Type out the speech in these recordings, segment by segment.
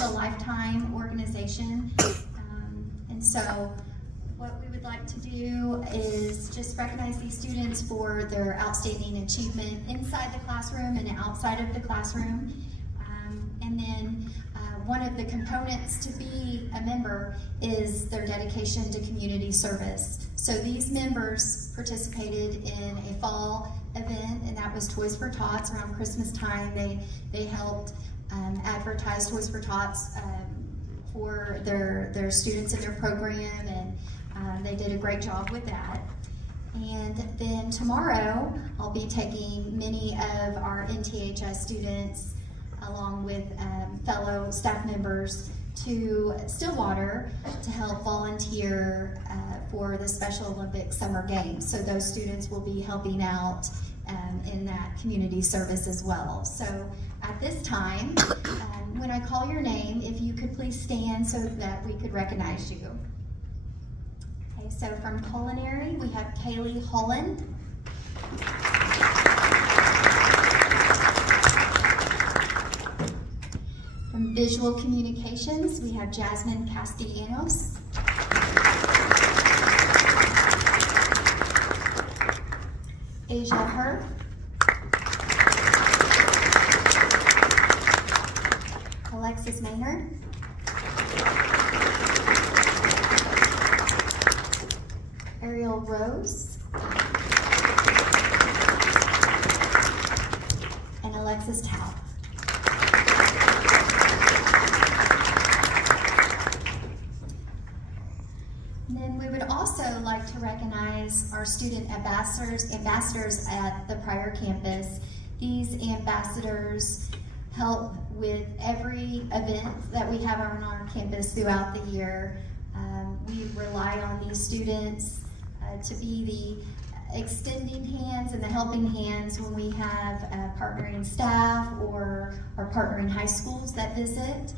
is a lifetime organization. And so what we would like to do is just recognize these students for their outstanding achievement inside the classroom and outside of the classroom. And then one of the components to be a member is their dedication to community service. So these members participated in a fall event, and that was Toys for Tots around Christmas time. They helped advertise Toys for Tots for their students in their program, and they did a great job with that. And then tomorrow, I'll be taking many of our NTHS students along with fellow staff members to Stillwater to help volunteer for the Special Olympics Summer Games. So those students will be helping out in that community service as well. So at this time, when I call your name, if you could please stand so that we could recognize you. Okay, so from culinary, we have Kaylee Holland. From visual communications, we have Jasmine Castellanos. Asia Her. Alexis Maynard. Ariel Rose. And Alexis Tao. And then we would also like to recognize our student ambassadors at the Pryor campus. These ambassadors help with every event that we have on our campus throughout the year. We rely on these students to be the extending hands and the helping hands when we have partnering staff or partnering high schools that visit.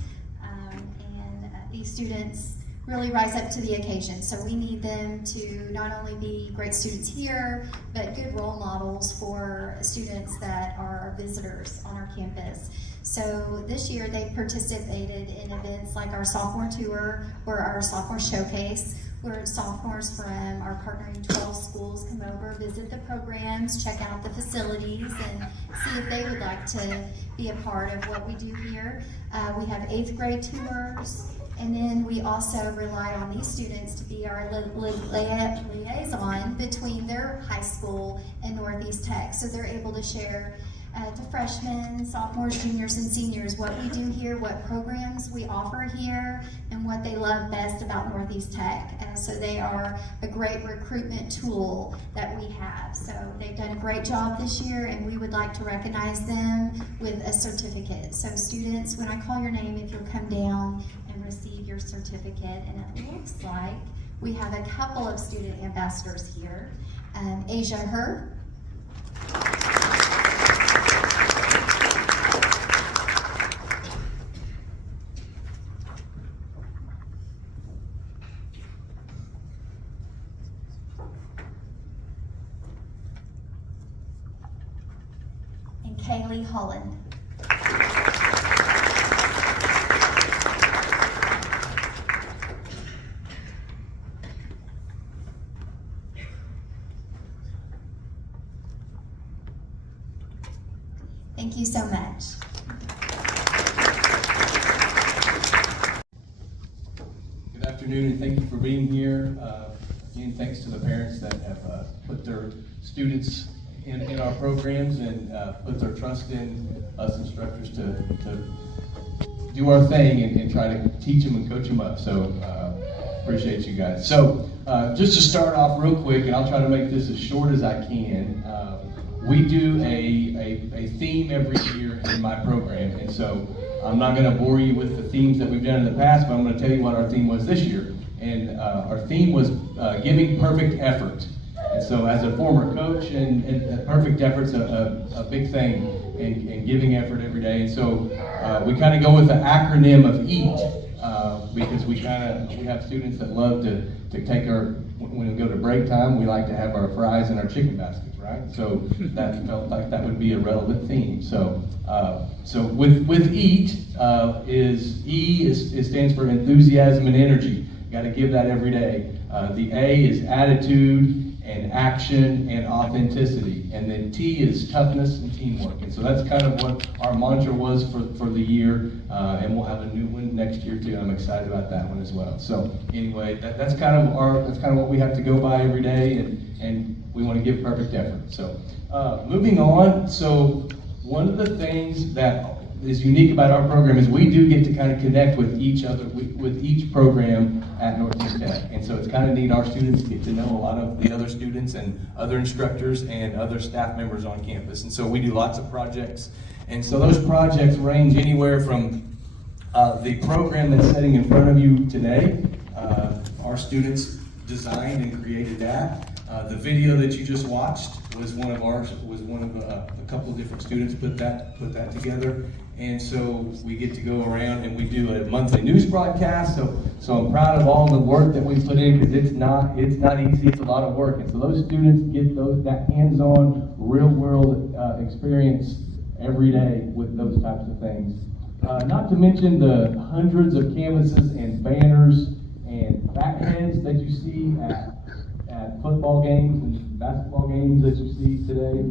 These students really rise up to the occasion. So we need them to not only be great students here, but good role models for students that are visitors on our campus. So this year they participated in events like our sophomore tour or our sophomore showcase, where sophomores from our partnering 12 schools come over, visit the programs, check out the facilities, and see if they would like to be a part of what we do here. We have 8th grade tours. And then we also rely on these students to be our liaison between their high school and Northeast Tech. So they're able to share to freshmen, sophomores, juniors, and seniors what we do here, what programs we offer here, and what they love best about Northeast Tech. So they are a great recruitment tool that we have. So they've done a great job this year, and we would like to recognize them with a certificate. So students, when I call your name, if you'll come down and receive your certificate. And it looks like we have a couple of student ambassadors here. Asia Her. And Kaylee Holland. Thank you so much. Good afternoon, and thank you for being here. Again, thanks to the parents that have put their students in our programs and put their trust in us instructors to do our thing and try to teach them and coach them up. So appreciate you guys. So just to start off real quick, and I'll try to make this as short as I can. We do a theme every year in my program, and so I'm not going to bore you with the themes that we've done in the past, but I'm going to tell you what our theme was this year. And our theme was giving perfect effort. And so as a former coach, and perfect effort's a big thing in giving effort every day. And so we kind of go with the acronym of EAT, because we have students that love to take when we go to break time, we like to have our fries and our chicken baskets. right? So that felt like that would be a relevant theme. So with EAT, it stands for enthusiasm and energy. Got to give that every day. The A is attitude and action and authenticity. And then T is toughness and teamwork. And so that's kind of what our mantra was for the year. And we'll have a new one next year too. I'm excited about that one as well. So anyway, that's kind of what we have to go by every day, and we want to give perfect effort. So moving on. So one of the things that is unique about our program is we do get to kind of connect with each other, with each program at Northeast Tech. And so it's kind of neat. Our students get to know a lot of the other students and other instructors and other staff members on campus. And so we do lots of projects. And so those projects range anywhere from the program that's sitting in front of you today. Our students designed and created that. The video that you just watched was one of a couple of different students put that together. And so we get to go around and we do a monthly news broadcast. So I'm proud of all the work that we put in, because it's not easy. It's a lot of work. And so those students get that hands-on, real-world experience every day with those types of things. Not to mention the hundreds of canvases and banners and backheads that you see at football games and basketball games that you see today.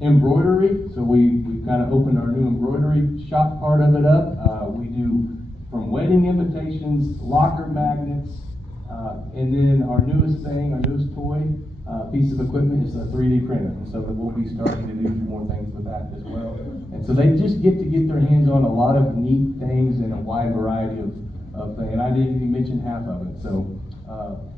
Embroidery, so we kind of opened our new embroidery shop part of it up. We do from wedding invitations, locker magnets, and then our newest toy, piece of equipment is a 3D printer. And so we'll be starting to do more things with that as well. And so they just get their hands on a lot of neat things and a wide variety of things. And I didn't even mention half of it. So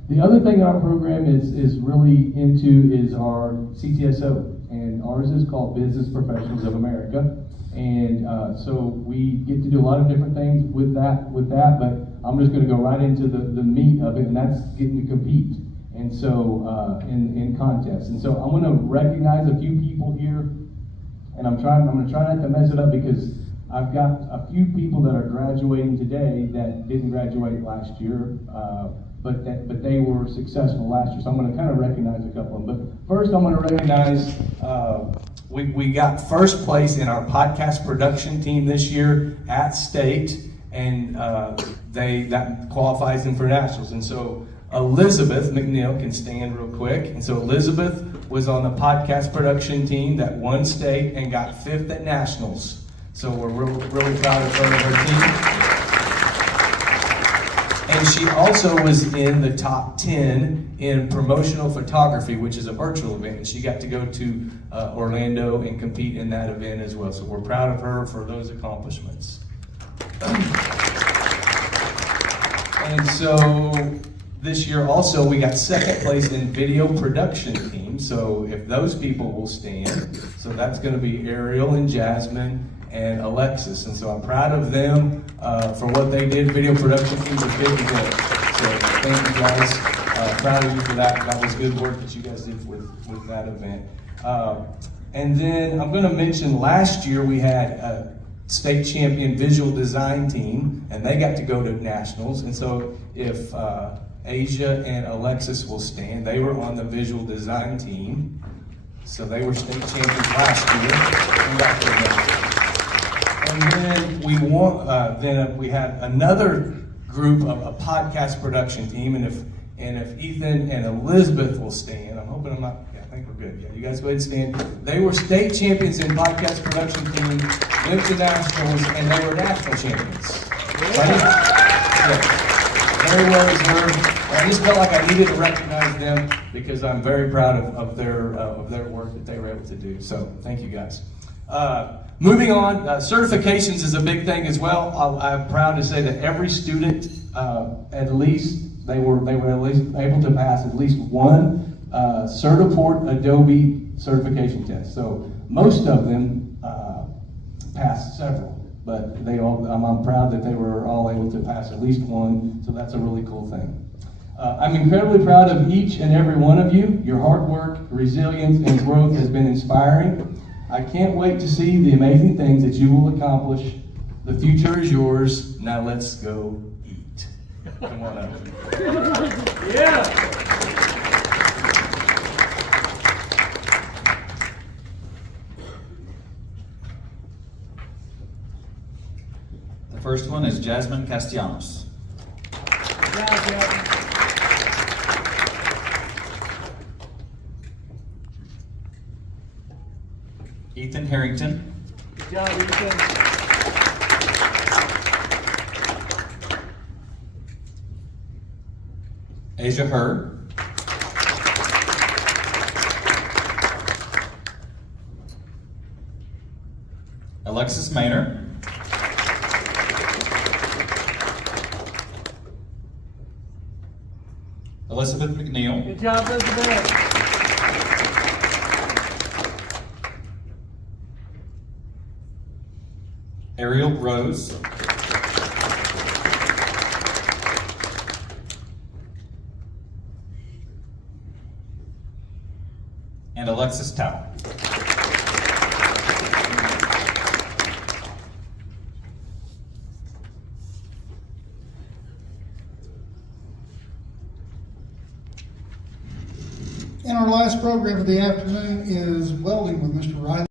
the other thing our program is really into is our CTSO. And ours is called Business Professionals of America. And so we get to do a lot of different things with that, but I'm just going to go right into the meat of it, and that's getting to compete. And so in contests. And so I'm going to recognize a few people here, and I'm going to try not to mess it up, because I've got a few people that are graduating today that didn't graduate last year, but they were successful last year. So I'm going to kind of recognize a couple of them. But first, I'm going to recognize we got first place in our podcast production team this year at state, and that qualifies them for nationals. And so Elizabeth McNeil can stand real quick. And so Elizabeth was on the podcast production team that won state and got 5th at nationals. So we're really proud of her and her team. And she also was in the top 10 in promotional photography, which is a virtual event. And she got to go to Orlando and compete in that event as well. So we're proud of her for those accomplishments. And so this year also we got 2nd place in video production team. So if those people will stand, so that's going to be Ariel and Jasmine and Alexis. And so I'm proud of them for what they did. Video production team was big and good. So thank you guys. Proud of you for that. That was good work that you guys did with that event. And then I'm going to mention last year we had a state champion visual design team, and they got to go to nationals. And so if Asia and Alexis will stand, they were on the visual design team. So they were state champions last year. And then we had another group of a podcast production team, and if Ethan and Elizabeth will stand, I'm hoping I think we're good. Yeah, you guys go ahead and stand. They were state champions in podcast production team, went to nationals, and they were national champions. Very well deserved. I just felt like I needed to recognize them because I'm very proud of their work that they were able to do. So thank you guys. Moving on, certifications is a big thing as well. I'm proud to say that every student, at least they were at least able to pass at least one Certiport Adobe certification test. So most of them passed several, but I'm proud that they were all able to pass at least one. So that's a really cool thing. I'm incredibly proud of each and every one of you. Your hard work, resilience, and growth has been inspiring. I can't wait to see the amazing things that you will accomplish. The future is yours. Now let's go eat. Come on up. Yeah. First one is Jasmine Castellanos. Good job, Jasmine. Ethan Harrington. Good job, Ethan. Asia Hur. Alexis Maynor. Elizabeth McNeil. Good job, Elizabeth. Ariel Rose. And Alexis Tao. And our last program of the afternoon is welding with Mr. Riley.